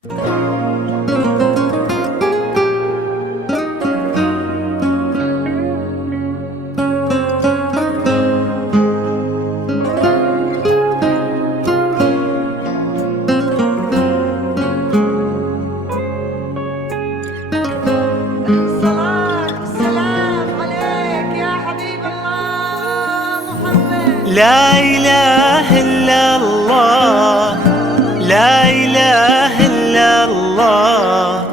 لا إله إلا الله، لا إله إلا الله،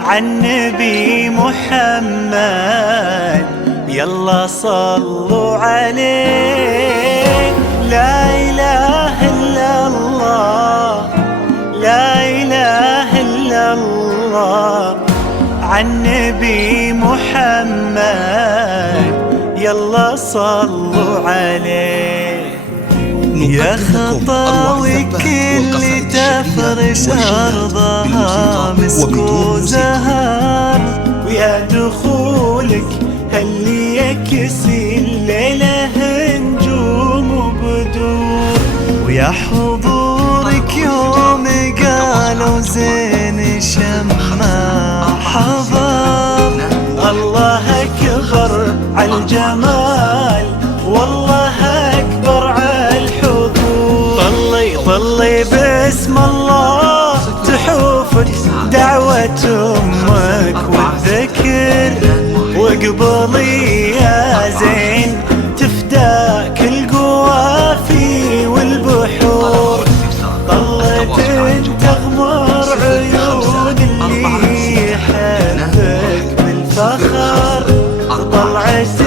عن نبي محمد يلا صلوا عليه. لا إله إلا الله، لا إله إلا الله، عن نبي محمد يلا صلوا عليه. يا خطاوي كل تفرش أرضها مسك وزهر، ويا دخولك هل يكسي الليلة نجوم وبدور، ويا حضورك يوم قالوا زين شمع حضر. الله أكبر عالجمال، والله أكبر عالحضور. طلي باسم الله تحوفك دعوة أمك والذكر، وقبلي يا زين تفداك القوافي والبحور. طلت انت غمر عيون اللي يحبك بالفخر، طلعت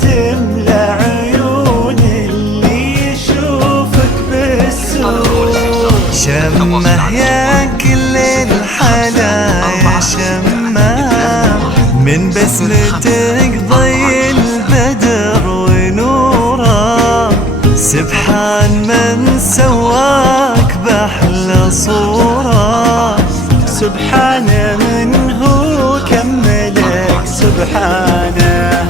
تملى عيون اللي يشوفك بالسرور. شمه يا كل الحلايا شمه، من بسمتك ضي البدر ونوره. سبحان من سواك بأحلى صورة، سبحان من هو كملك سبحانه.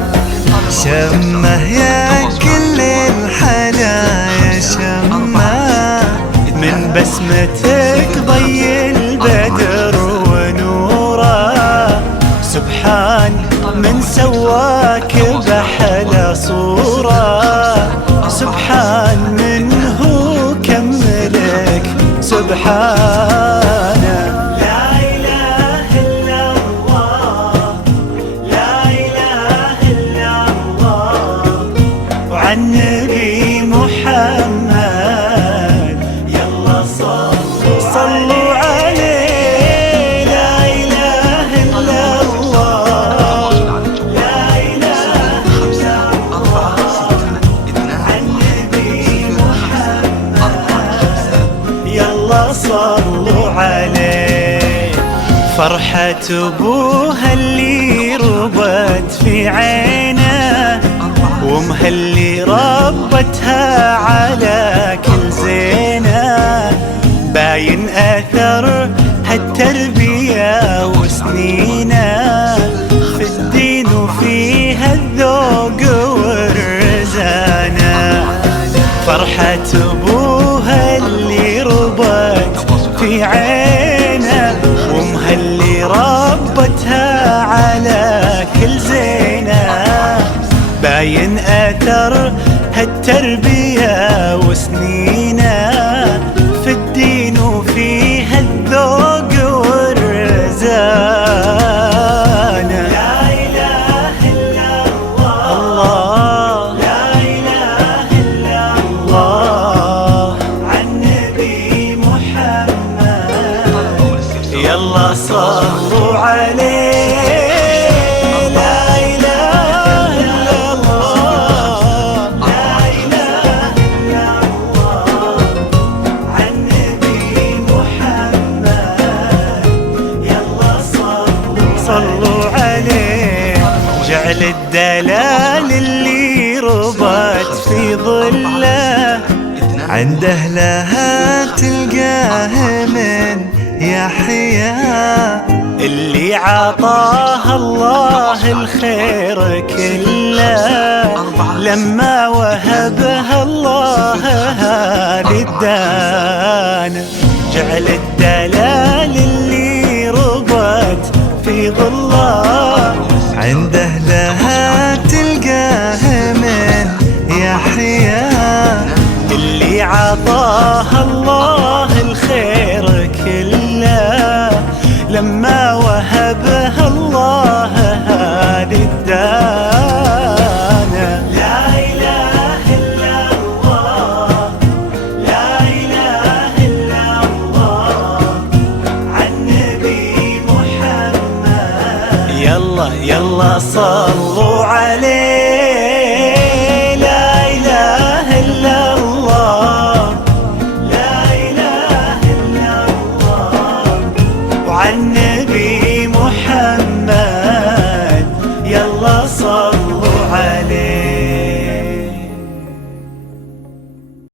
شمه يا كل الحلايا شمه، من بسمتك ضي البدر ونوره. سبحان من سواك بأحلى صورة، سبحان من هو كملك سبحانه. لا إله إلا الله، لا إله إلا الله، وعن نبي محمد يلا صلوا عليه. لا إله إلا الله، لا إله إلا الله، عن نبي محمد يلا صلوا عليه. فرحة أبوها اللي ربت في عينه، وامها اللي ربتها على كل زينه. باين أثر هالتربية وسنينه، في الدين وفيها الذوق والرزانة. فرحة أبوها اللي ربت في عينه، وامها اللي ربتها على كل زينه. باين أثر هالتربية وسنينه، في الدين وفيها الذوق والرزانة. لا إله إلا الله، لا إله إلا الله، عن نبي محمد يلا صلوا عليه. صلوا عليه. جعل الدلال اللي ربت في ظله، عند أهلها تلقاه من يحيى، اللي عطاها الله الخير كله، لما وهبها الله هذه الدانة. جعل الدلال للي ربت في ظله، عند أهلها تلقاه من يحيى، اللي عطاها الله الخير كله لما وهبها